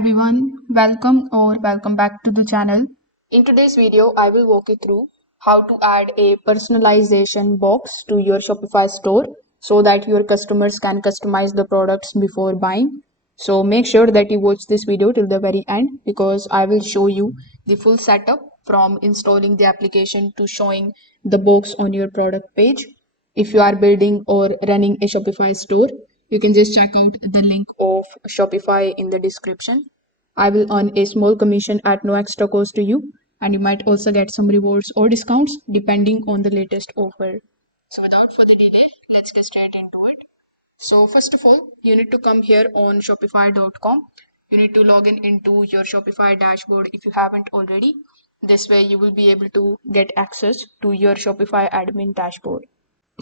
everyone, welcome back to the channel. In today's video, I will walk you through how to add a personalization box to your Shopify store so that your customers can customize the products before buying. So make sure that you watch this video till the very end because I will show you the full setup from installing the application to showing the box on your product page. If you are building or running a Shopify store, you can just check out the link of Shopify in the description. I will earn a small commission at no extra cost to you, and you might also get some rewards or discounts depending on the latest offer. So, without further delay, let's get straight into it. So, first of all, you need to come here on Shopify.com. You need to log in into your Shopify dashboard if you haven't already. This way, you will be able to get access to your Shopify admin dashboard.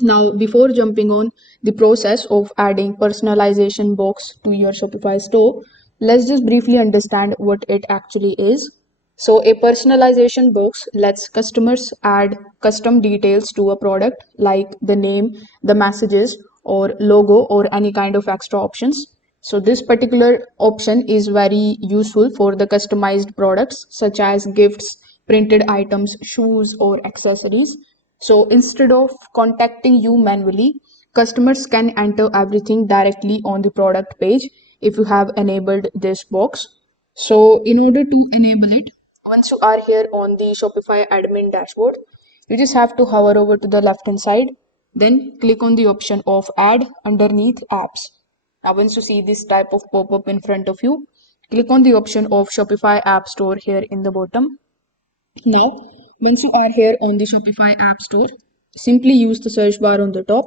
Now, before jumping on the process of adding personalization box to your Shopify store, let's just briefly understand what it actually is. So, a personalization box lets customers add custom details to a product like the name, the messages, or logo, or any kind of extra options. So, this particular option is very useful for the customized products such as gifts, printed items, shoes, or accessories. So instead of contacting you manually, customers can enter everything directly on the product page if you have enabled this box. So in order to enable it, once you are here on the Shopify admin dashboard, you just have to hover over to the left hand side, then click on the option of add underneath apps. Now once you see this type of pop-up in front of you, click on the option of Shopify App Store here in the bottom. Now, once you are here on the Shopify App Store, simply use the search bar on the top.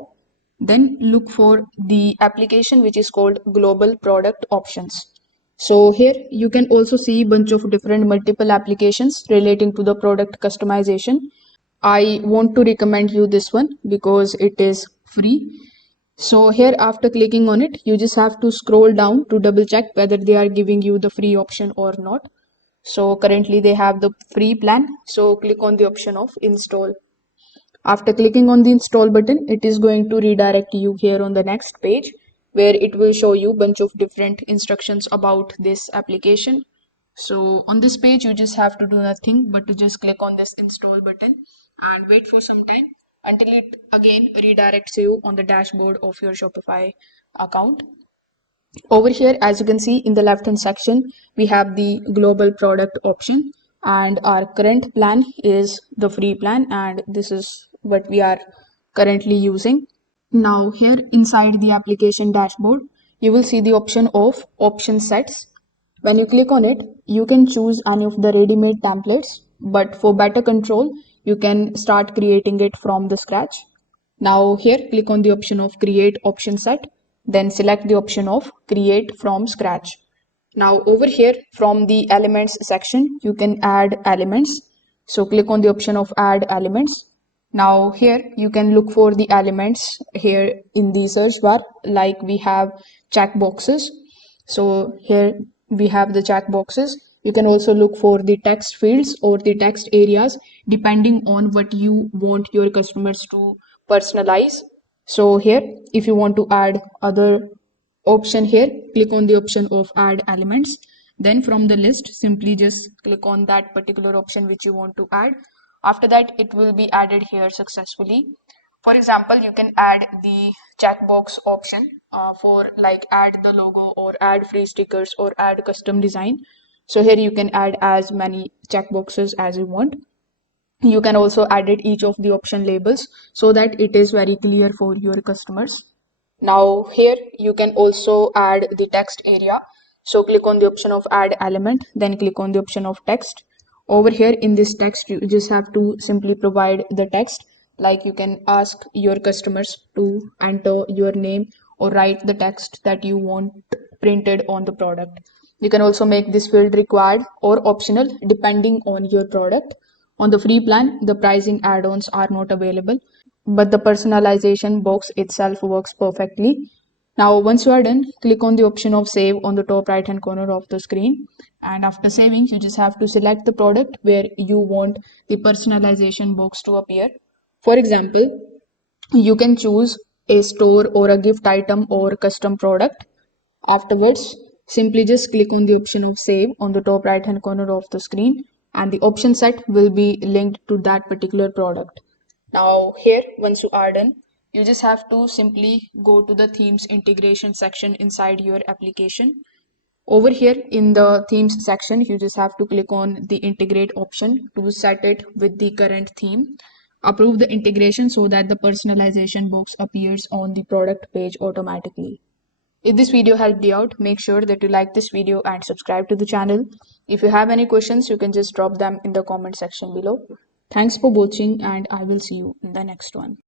Then look for the application which is called Global Product Options. So here you can also see a bunch of different multiple applications relating to the product customization. I want to recommend you this one because it is free. So here after clicking on it, you just have to scroll down to double check whether they are giving you the free option or not. So currently they have the free plan. So click on the option of install. After clicking on the install button, it is going to redirect you here on the next page where it will show you a bunch of different instructions about this application. So on this page, you just have to do nothing but to just click on this install button and wait for some time until it again redirects you on the dashboard of your Shopify account. Over here, as you can see in the left hand section, we have the global product option and our current plan is the free plan and this is what we are currently using. Now here inside the application dashboard, you will see the option of option sets. When you click on it, you can choose any of the ready-made templates, but for better control, you can start creating it from the scratch. Now here click on the option of create option set, then select the option of create from scratch. Now over here from the elements section, you can add elements. So click on the option of add elements. Now here you can look for the elements here in the search bar, like we have check boxes. So here we have the check boxes. You can also look for the text fields or the text areas depending on what you want your customers to personalize. So here if you want to add other option here, click on the option of add elements. Then from the list, simply just click on that particular option which you want to add. After that, it will be added here successfully. For example, you can add the checkbox option for like add the logo or add free stickers or add custom design. So here you can add as many checkboxes as you want. You can also edit each of the option labels so that it is very clear for your customers. Now here you can also add the text area. So click on the option of add element, then click on the option of text. Over here in this text, you just have to simply provide the text. Like you can ask your customers to enter your name or write the text that you want printed on the product. You can also make this field required or optional depending on your product. On the free plan, the pricing add-ons are not available, but the personalization box itself works perfectly. Now, once you are done, click on the option of save on the top right hand corner of the screen. And after saving, you just have to select the product where you want the personalization box to appear. For example, you can choose a store or a gift item or custom product. Afterwards, simply just click on the option of save on the top right hand corner of the screen, and the option set will be linked to that particular product. Now here, once you are done, you just have to simply go to the themes integration section inside your application. Over here in the themes section, you just have to click on the integrate option to set it with the current theme. Approve the integration so that the personalization box appears on the product page automatically. If this video helped you out, make sure that you like this video and subscribe to the channel. If you have any questions, you can just drop them in the comment section below. Thanks for watching, and I will see you in the next one.